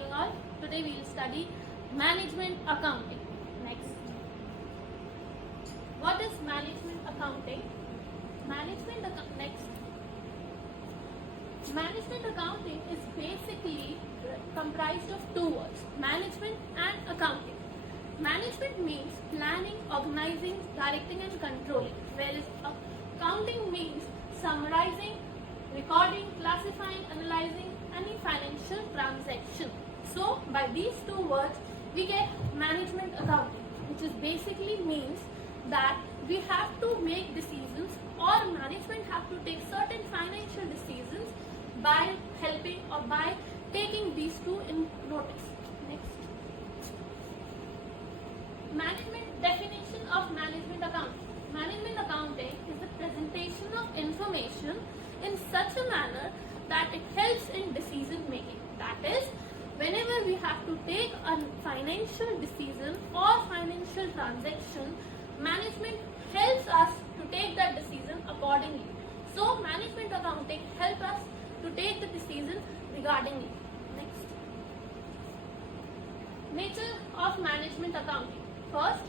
morning all. Today we will study management accounting. Next. What is management accounting? Next. Management accounting is basically comprised of two words, management and accounting. Management means planning, organizing, directing and controlling, whereas accounting means summarizing, recording, classifying, analyzing any financial transaction. So by these two words we get management accounting, which is basically means that we have to make decisions, or management have to take certain financial decisions by helping or by taking these two in notice. Next. Management definition of management accounting. Management accounting is the presentation of information in such a manner that it helps in decision making. That is, whenever we have to take a financial decision or financial transaction, management helps us to take that decision accordingly. So management accounting helps us to take the decision regardingly. Next. Nature of management accounting. First,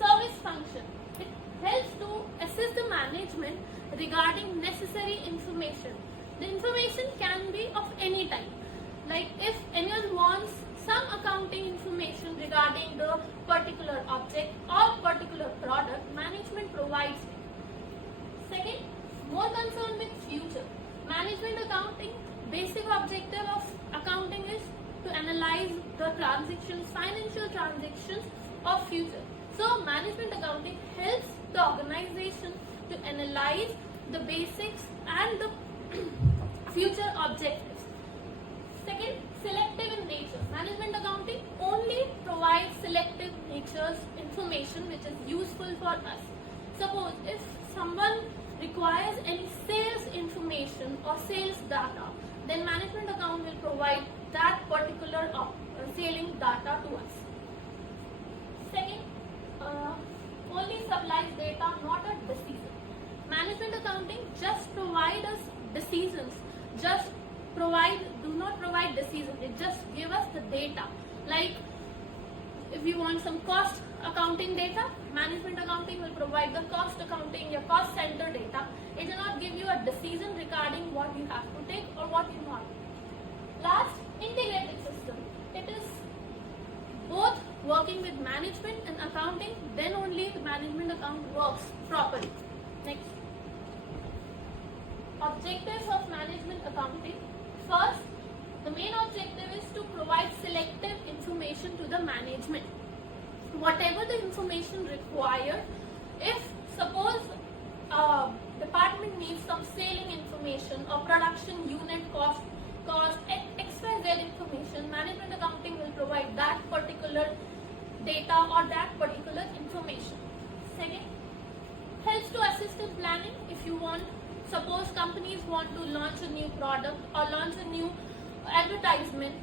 service function. It helps to assist the management regarding necessary information. The information can be of any type. Like if anyone wants some accounting information regarding the particular object or particular product, management provides it. Second, more concerned with future. Management accounting, basic objective of accounting is to analyze the transactions, financial transactions of future. So management accounting helps the organization to analyze the basics and the future objectives. Second, selective in nature. Management accounting only provides selective nature's information which is useful for us. Suppose if someone requires any sales information or sales data, then management account will provide that particular selling data to us. Second, only supplies data, not a decision. Management accounting just provide us decisions, do not provide decisions, it just give us the data. Like if you want some cost accounting data, management accounting will provide the cost accounting, your cost center data. It will not give you a decision regarding what you have to take or what you not. Last, integrated system. It is both working with management and accounting, then only the management account works properly. Next. Objectives of management accounting. First, the main objective is to provide selective information to the management. Whatever the information required, if suppose department needs some selling information or production unit cost XYZ information, management accounting will provide that particular data or that particular information. Second, helps to assist in planning. If you want, suppose companies want to launch a new product or launch a new advertisement,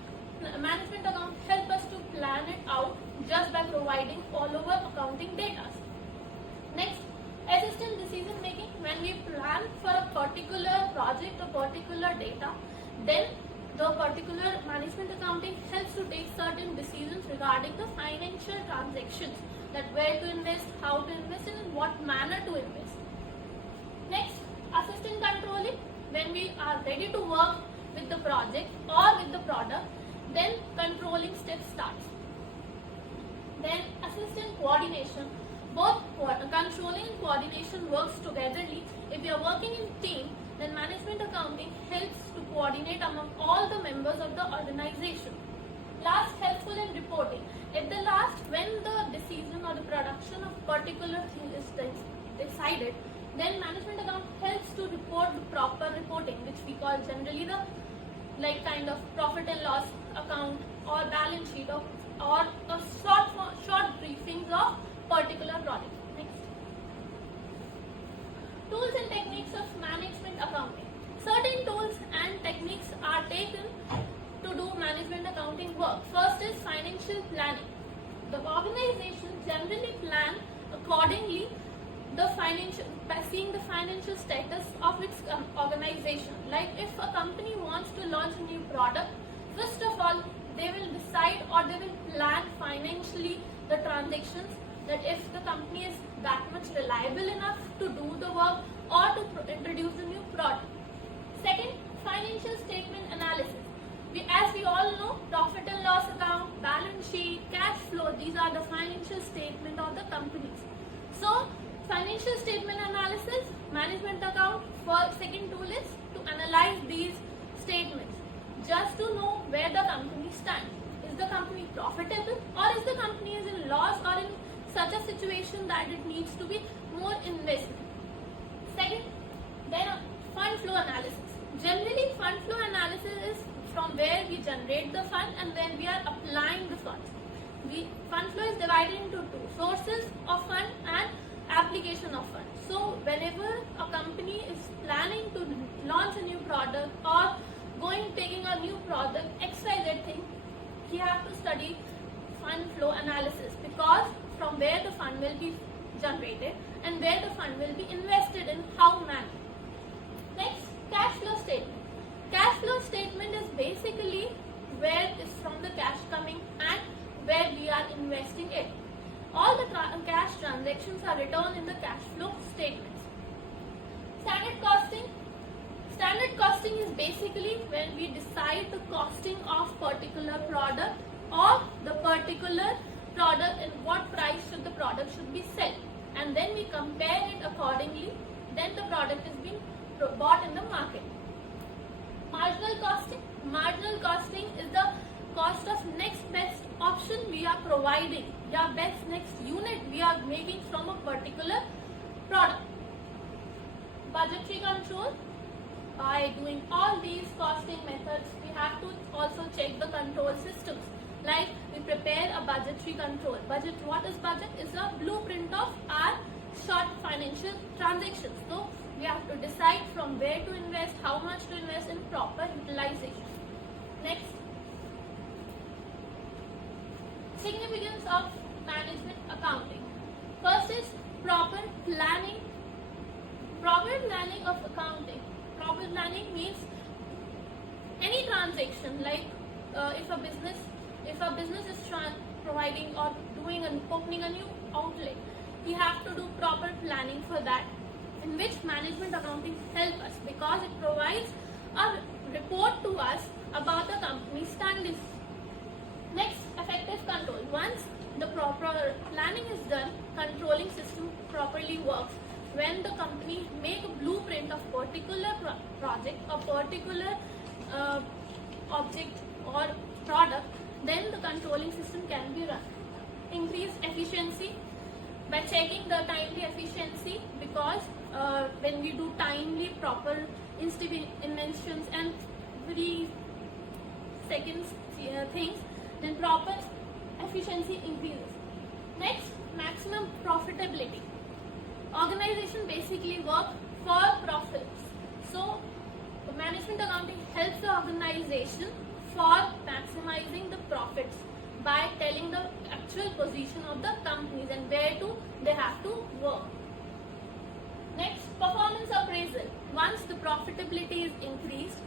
management account help us to plan it out just by providing all over accounting data. Next, assist in decision making. When we plan for a particular project or particular data, then the particular management accounting helps to take certain decisions regarding the financial transactions, that where to invest, how to invest, and in what manner to invest. Next, assist in controlling. When we are ready to work with the project or with the product, then controlling step starts. Then assist in coordination. Both controlling and coordination works togetherly. If you are working in team, then management accounting helps to coordinate among all the members of the organization. Last, helpful in reporting. At the last, when the decision or the production of particular thing is decided, then management account helps to report the proper reporting, which we call generally the kind of profit and loss account or balance sheet or a short briefings of particular product. Next. Tools and techniques of management accounting. Certain tools and techniques are taken to do management accounting work. First is financial planning. The organization generally plan accordingly by seeing the financial status of its organization. Like if a company wants to launch a new product, first of all they will financially the transactions, that if the company is that much reliable enough to do the work or to introduce a new product. Second, financial statement analysis. As we all know, profit and loss account, balance sheet, cash flow, these are the financial statement of the companies. So, financial statement analysis, management account, second tool is to analyze these statements just to know where the company stands. Is the company profitable, or is the company is in loss or in such a situation that it needs to be more investment? Second, then fund flow analysis. Generally, fund flow analysis is from where we generate the fund and when we are applying the funds. Fund flow is divided into two: sources of fund and application of fund. So whenever a company is planning to launch a new product or taking a new product, XYZ thing, he have to study fund flow analysis, because from where the fund will be generated and where the fund will be invested in, how manner. Next, cash flow statement. Cash flow statement is basically where is from the cash coming and where we are investing it. All the cash transactions are written in the cash flow statements. Standard costing. Standard costing is basically when we decide the costing of particular product or the particular product and what price should the product should be sold, and then we compare it accordingly. Then the product is being bought in the market. Marginal costing. Marginal costing is the cost of next best option we are providing, best next unit we are making from a particular product. Budgetary control. By doing all these costing methods, we have to also check the control systems. Like we prepare a budgetary control. Budget. What is budget? Is a blueprint of our short financial transactions. So we have to decide from where to invest, how much to invest in proper utilization. Next, significance of management accounting. First is proper planning. Proper planning of accounting. Proper planning means any transaction, like if a business is providing or opening a new outlet, we have to do proper planning for that, in which management accounting help us, because it provides a report to us about the company's standings. Next, effective control. Once the proper planning is done, controlling system properly works. When the company make a blueprint of particular project or particular object or product, then the controlling system can be run. Increase efficiency by checking the timely efficiency, because when we do timely proper inventions and 3 seconds things, then proper efficiency increases. Next, maximum profitability. Organization basically work for profits. So management accounting helps the organization for maximizing the profits by telling the actual position of the companies and where they have to work. Next, performance appraisal. Once the profitability is increased,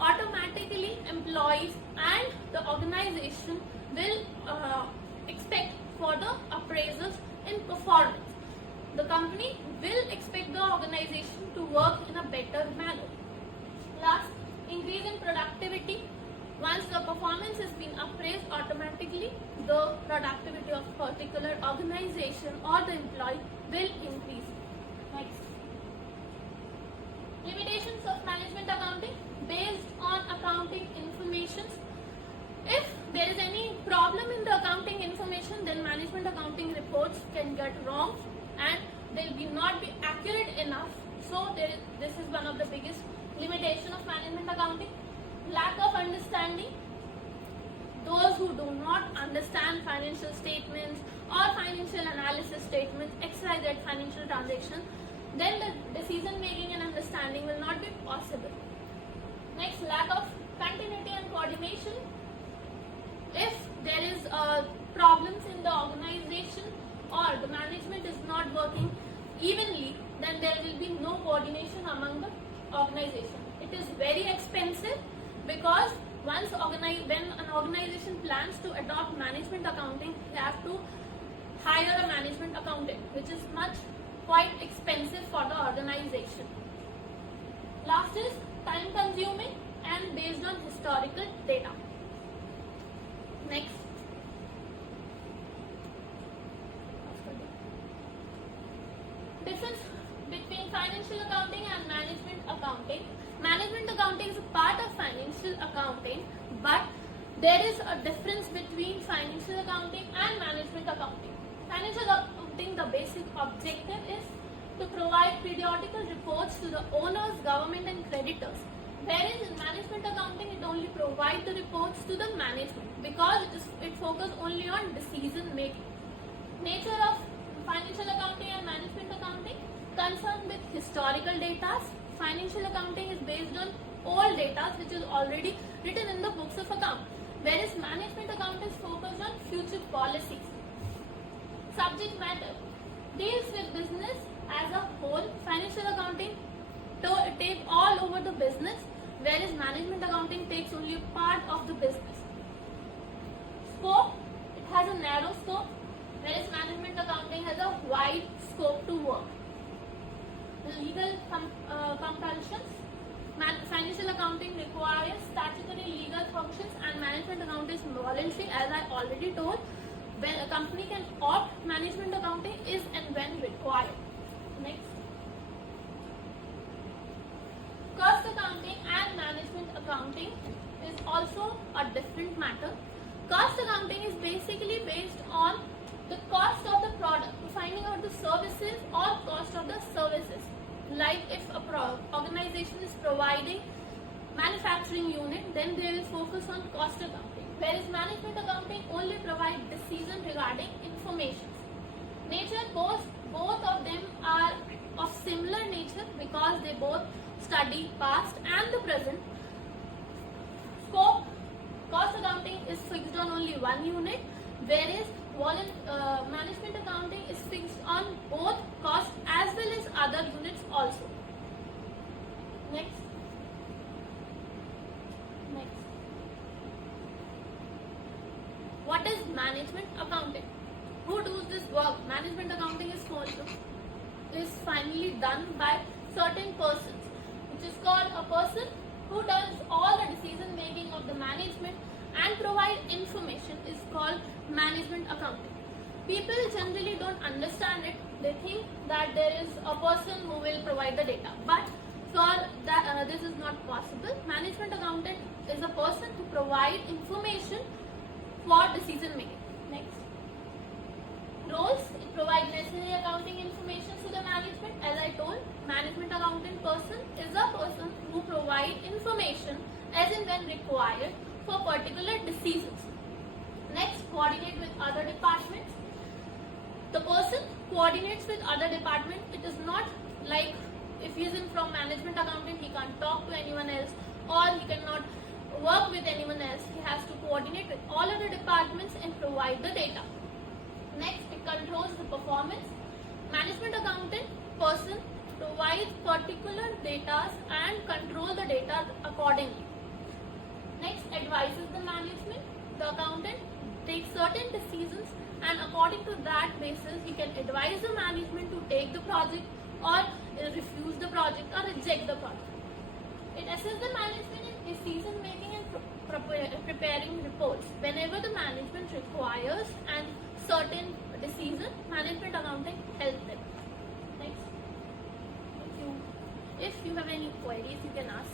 automatically employees and the organization will expect for the appraisals in performance. The company will expect the organization to work in a better manner. Last, increase in productivity. Once the performance has been appraised, automatically the productivity of particular organization or the employee will increase. Next, limitations of management accounting based on accounting information. If there is any problem in the accounting information, then management accounting reports can get wrong and they will not be accurate enough. So this is one of the biggest limitation of management accounting. Lack of understanding. Those who do not understand financial statements or financial analysis statements, XYZ financial transactions, then the decision making and understanding will not be possible. Next, lack of continuity and coordination. If there is problems in the organization or the management is not working evenly, then there will be no coordination among the organization. It is very expensive, because when an organization plans to adopt management accounting, they have to hire a management accountant, which is quite expensive for the organization. Last is time consuming and based on historical data. Next. Difference between financial accounting and management accounting. Management accounting is a part of financial accounting, but there is a difference between financial accounting and management accounting. Financial accounting, the basic objective is to provide periodical reports to the owners, government and creditors. Whereas in management accounting, it only provides the reports to the management because it focuses only on decision making. Nature of financial accounting and management accounting concerned with historical data. Financial accounting is based on old data which is already written in the books of account, whereas management accounting is focused on future policies. Subject matter deals with business as a whole. Financial accounting takes all over the business, whereas management accounting takes only a part of the business. Scope, it has a narrow scope, whereas management accounting has a wide scope to work. The legal compulsions. Financial accounting requires statutory legal functions and management accounting is voluntary, as I already told. When a company can opt management accounting is and when required. Next. Cost accounting and management accounting is also a different matter. Cost accounting is basically based on the cost of the product, finding out the services or cost of the services. Like if a organization is providing manufacturing unit, then they will focus on cost accounting. Whereas management accounting only provides decision regarding information. Nature, both of them are of similar nature because they both study past and the present. Scope, cost accounting is fixed on only one unit, whereas management accounting is fixed on both cost as well as other units also. Next. What is management accounting? Who does this work? Management accounting is finally done by certain persons, which is called a person who does all the decision making of the management and provide information is called management accounting. People generally don't understand it. They think that there is a person who will provide the data, but for that this is not possible. Management accountant is a person who provide information for decision making. Next. Roles, it provides necessary accounting information to the management. As I told, management accountant person is a person who provide information as and when required for particular decisions. Next, coordinate with other departments. The person coordinates with other departments. It is not like if he is from management accounting, he can't talk to anyone else or he cannot work with anyone else. He has to coordinate with all other departments and provide the data. Next, it controls the performance. Management accountant person provides particular data and control the data accordingly. Next, advises the management. The accountant takes certain decisions and according to that basis he can advise the management to take the project or refuse the project or reject the project. It assists the management in decision making and preparing reports. Whenever the management requires and certain decision, management accounting helps them. Next. If you have any queries, you can ask.